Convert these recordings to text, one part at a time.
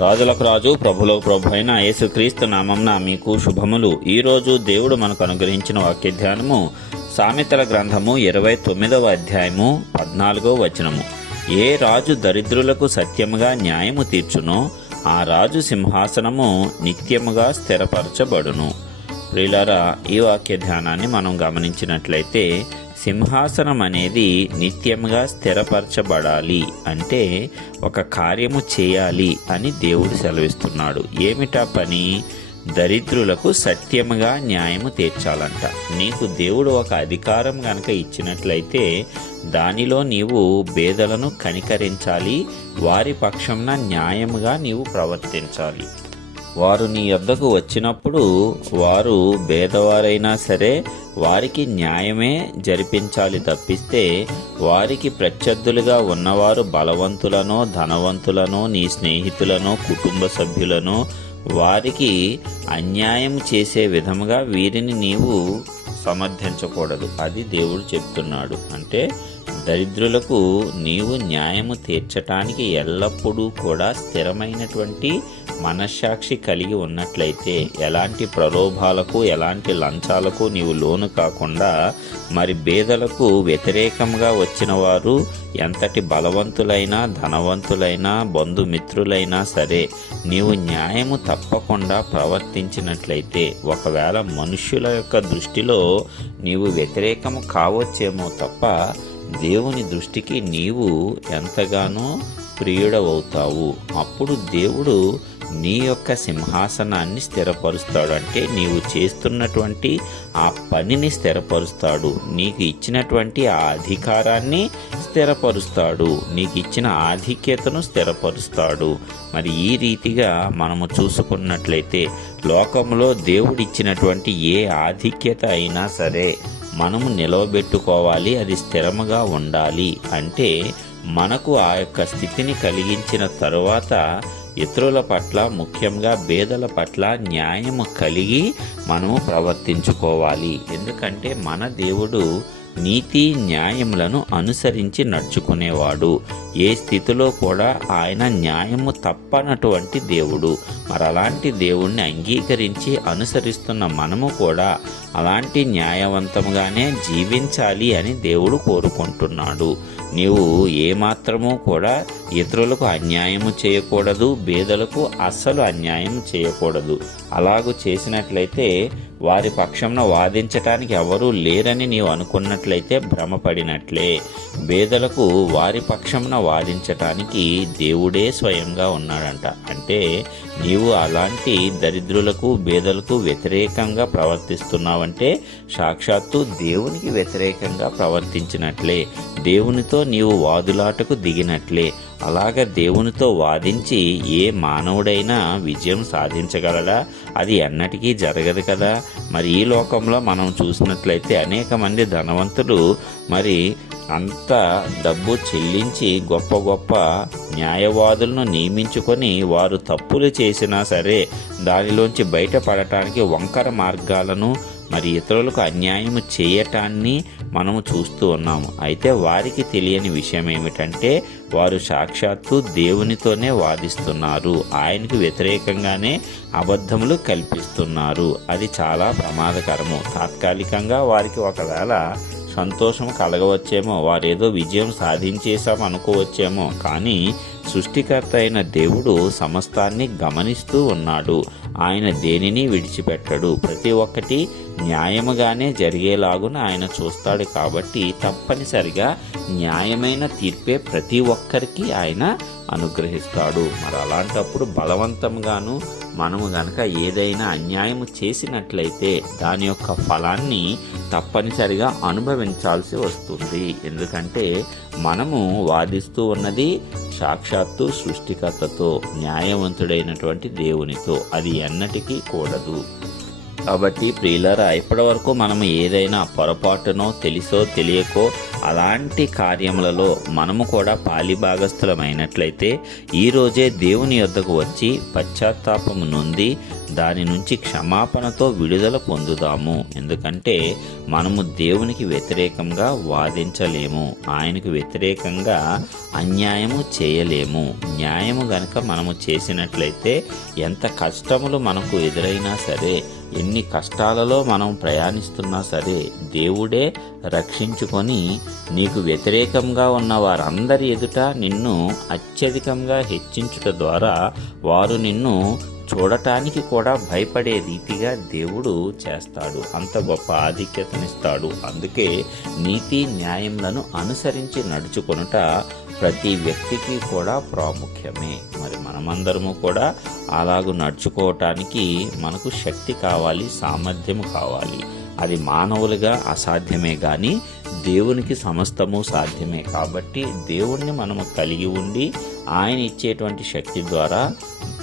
రాజులకు రాజు ప్రభులకు ప్రభు అయిన యేసుక్రీస్తు నామంన మీకు శుభములు. ఈరోజు దేవుడు మనకు అనుగ్రహించిన వాక్య ధ్యానము సామెతల గ్రంథము ఇరవై తొమ్మిదవ అధ్యాయము పద్నాలుగో వచనము. ఏ రాజు దరిద్రులకు సత్యముగా న్యాయము తీర్చునో ఆ రాజు సింహాసనము నిత్యముగా స్థిరపరచబడును. ప్రియులారా ఈ వాక్య ధ్యానాన్ని మనం గమనించినట్లయితే సింహాసనం అనేది నిత్యంగా స్థిరపరచబడాలి అంటే ఒక కార్యము చేయాలి అని దేవుడు సెలవిస్తున్నాడు. ఏమిటా పని? దరిద్రులకు సత్యముగా న్యాయము తీర్చాలంట. నీకు దేవుడు ఒక అధికారం గనక ఇచ్చినట్లయితే దానిలో నీవు బేదలను కనికరించాలి వారి పక్షంన న్యాయముగా నీవు ప్రవర్తించాలి. వారు నీ యొద్దకు వచ్చినప్పుడు వారు భేదవారైనా సరే వారికి న్యాయమే జరిపించాలి తప్పిస్తే వారికి ప్రత్యర్థులుగా ఉన్నవారు బలవంతులనో ధనవంతులనో నీ స్నేహితులనో కుటుంబ సభ్యులను వారికి అన్యాయం చేసే విధముగా వీరిని నీవు సమర్థించకూడదు. అది దేవుడు చెప్తున్నాడు. అంటే దరిద్రులకు నీవు న్యాయము తీర్చటానికి ఎల్లప్పుడూ కూడా స్థిరమైనటువంటి మనశ్శాక్షి కలిగి ఉన్నట్లయితే ఎలాంటి ప్రలోభాలకు ఎలాంటి లంచాలకు నీవు లోను కాకుండా మరి బేదలకు వ్యతిరేకంగా వచ్చిన వారు ఎంతటి బలవంతులైనా ధనవంతులైనా బంధుమిత్రులైనా సరే నీవు న్యాయము తప్పకుండా ప్రవర్తించినట్లయితే ఒకవేళ మనుష్యుల యొక్క దృష్టిలో నీవు వ్యతిరేకము కావచ్చేమో తప్ప దేవుని దృష్టికి నీవు ఎంతగానో ప్రియుడవవుతావు. అప్పుడు దేవుడు నీ యొక్క సింహాసనాన్ని స్థిరపరుస్తాడు అంటే నీవు చేస్తున్నటువంటి ఆ పనిని స్థిరపరుస్తాడు. నీకు ఇచ్చినటువంటి ఆ అధికారాన్ని స్థిరపరుస్తాడు. నీకు ఇచ్చిన ఆధిక్యతను స్థిరపరుస్తాడు. మరి ఈ రీతిగా మనము చూసుకున్నట్లయితే లోకంలో దేవుడిచ్చినటువంటి ఏ ఆధిక్యత అయినా సరే మనము నిలవబెట్టుకోవాలి. అది స్థిరముగా ఉండాలి. అంటే మనకు ఆ యొక్క స్థితిని కలిగించిన తరువాత ఇతరుల పట్ల ముఖ్యంగా బేదల పట్ల న్యాయము కలిగి మనము ప్రవర్తించుకోవాలి. ఎందుకంటే మన దేవుడు నీతి న్యాయములను అనుసరించి నడుచుకునేవాడు. ఏ స్థితిలో కూడా ఆయన న్యాయము తప్పనటువంటి దేవుడు. మరి అలాంటి దేవుణ్ణి అంగీకరించి అనుసరిస్తున్న మనము కూడా అలాంటి న్యాయవంతంగానే జీవించాలి అని దేవుడు కోరుకుంటున్నాడు. నీవు ఏమాత్రము కూడా ఇతరులకు అన్యాయము చేయకూడదు బేదలకు అస్సలు అన్యాయం చేయకూడదు. అలాగూ చేసినట్లయితే వారి పక్షంన వాదించటానికి ఎవరూ లేరని నీవు అనుకున్నట్లయితే భ్రమపడినట్లే. బేదలకు వారి పక్షంన వాదించటానికి దేవుడే స్వయంగా ఉన్నాడంట. అంటే నీవు అలాంటి దరిద్రులకు బేదలకు వ్యతిరేకంగా ప్రవర్తిస్తున్నావంటే సాక్షాత్తు దేవునికి వ్యతిరేకంగా ప్రవర్తించినట్లే. దేవునితో నీవు వాదులాటకు దిగినట్లే. అలాగ దేవునితో వాదించి ఏ మానవుడైనా విజయం సాధించగలడా? అది ఎన్నటికీ జరగదు కదా. మరి ఈ లోకంలో మనం చూసినట్లయితే అనేక మంది ధనవంతులు మరి అంత డబ్బు చెల్లించి గొప్ప గొప్ప న్యాయవాదులను నియమించుకొని వారు తప్పులు చేసినా సరే దానిలోంచి బయటపడటానికి వంకర మార్గాలను మరి ఇతరులకు అన్యాయం చేయటాన్ని మనము చూస్తూ ఉన్నాము. అయితే వారికి తెలియని విషయం ఏమిటంటే వారు సాక్షాత్తు దేవునితోనే వాదిస్తున్నారు. ఆయనకు వ్యతిరేకంగానే అబద్ధములు కల్పిస్తున్నారు. అది చాలా ప్రమాదకరము. తాత్కాలికంగా వారికి ఒకవేళ సంతోషం కలగవచ్చేమో వారేదో విజయం సాధించేశాం అనుకోవచ్చేమో కానీ సృష్టికర్త అయిన దేవుడు సమస్తాన్ని గమనిస్తూ ఉన్నాడు. ఆయన దేనిని విడిచిపెట్టడు. ప్రతి ఒక్కటి న్యాయముగానే జరిగేలాగున ఆయన చూస్తాడు కాబట్టి తప్పనిసరిగా న్యాయమైన తీర్పే ప్రతి ఒక్కరికి ఆయన అనుగ్రహిస్తాడు. మరి అలాంటప్పుడు బలవంతంగాను మనము గనక ఏదైనా అన్యాయము చేసినట్లయితే దాని యొక్క ఫలాన్ని తప్పనిసరిగా అనుభవించాల్సి వస్తుంది. ఎందుకంటే మనము వాదిస్తూ ఉన్నది సాక్షాత్తు సృష్టికర్తతో న్యాయవంతుడైనటువంటి దేవునితో. అది ఎన్నటికీ కూడదు. కాబట్టి ప్రియులరా ఇప్పటివరకు మనం ఏదైనా పొరపాటునో తెలుసో తెలియకో అలాంటి కార్యములలో మనము కూడా పాలిభాగస్థులమైనట్లయితే ఈరోజే దేవుని యొద్దకు వచ్చి పశ్చాత్తాపము నొంది దాని నుంచి క్షమాపణతో విడుదల పొందుదాము. ఎందుకంటే మనము దేవునికి వ్యతిరేకంగా వాదించలేము. ఆయనకు వ్యతిరేకంగా అన్యాయము చేయలేము. న్యాయము గనక మనము చేసినట్లయితే ఎంత కష్టములు మనకు ఎదురైనా సరే ఎన్ని కష్టాలలో మనం ప్రయాణిస్తున్నా సరే దేవుడే రక్షించుకొని నీకు వ్యతిరేకంగా ఉన్న వారందరి ఎదుట నిన్ను అత్యధికంగా హెచ్చించుట ద్వారా వారు నిన్ను చూడటానికి కూడా భయపడే రీతిగా దేవుడు చేస్తాడు. అంత గొప్ప ఆధిక్యతనిస్తాడు. అందుకే నీతి న్యాయములను అనుసరించి నడుచుకొనుట ప్రతి వ్యక్తికి కూడా ప్రాముఖ్యమే. మరి మనమందరము కూడా అలాగూ నడుచుకోవటానికి మనకు శక్తి కావాలి సామర్థ్యం కావాలి. అది మానవులుగా అసాధ్యమే కానీ దేవునికి సమస్తము సాధ్యమే. కాబట్టి దేవుణ్ణి మనము కలిగి ఉండి ఆయన ఇచ్చేటువంటి శక్తి ద్వారా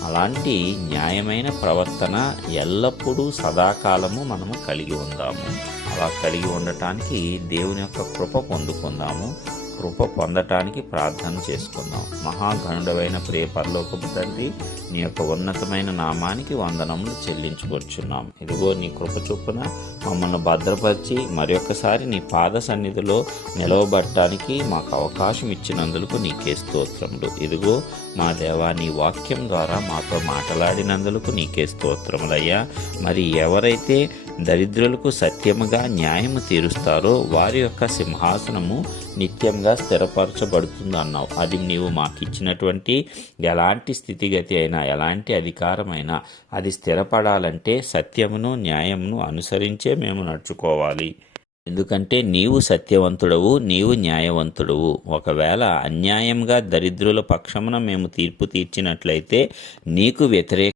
అలాంటి న్యాయమైన ప్రవర్తన ఎల్లప్పుడూ సదాకాలము మనము కలిగి ఉందాము. అలా కలిగి ఉండటానికి దేవుని యొక్క కృప పొందుకుందాము. కృప పొందటానికి ప్రార్థన చేసుకుందాం. మహాగణుడవైన ప్రియ పరలోకపు తండ్రి నీ యొక్క ఉన్నతమైన నామానికి వందనములు చెల్లించుకొచ్చున్నాం. ఇదిగో నీ కృప చొప్పున మమ్మల్ని భద్రపరిచి మరొకసారి నీ పాద సన్నిధిలో నిలవబడటానికి మాకు అవకాశం ఇచ్చినందుకు నీకే స్తోత్రములు. ఇదిగో మా దేవా నీ వాక్యం ద్వారా మాతో మాట్లాడినందుకు నీకే స్తోత్రములయ్యా. మరి ఎవరైతే దరిద్రులకు సత్యముగా న్యాయము తీరుస్తారో వారి యొక్క సింహాసనము నిత్యంగా స్థిరపరచబడుతుంది అన్నావు అది నీవు మాకు ఇచ్చినటువంటి ఎలాంటి స్థితిగతి అయినా ఎలాంటి అధికారమైనా అది స్థిరపడాలంటే సత్యమును న్యాయమును అనుసరించే మేము నడుచుకోవాలి. ఎందుకంటే నీవు సత్యవంతుడవు నీవు న్యాయవంతుడవు. ఒకవేళ అన్యాయంగా దరిద్రుల పక్షమున మేము తీర్పు తీర్చినట్లయితే నీకు వ్యతిరేక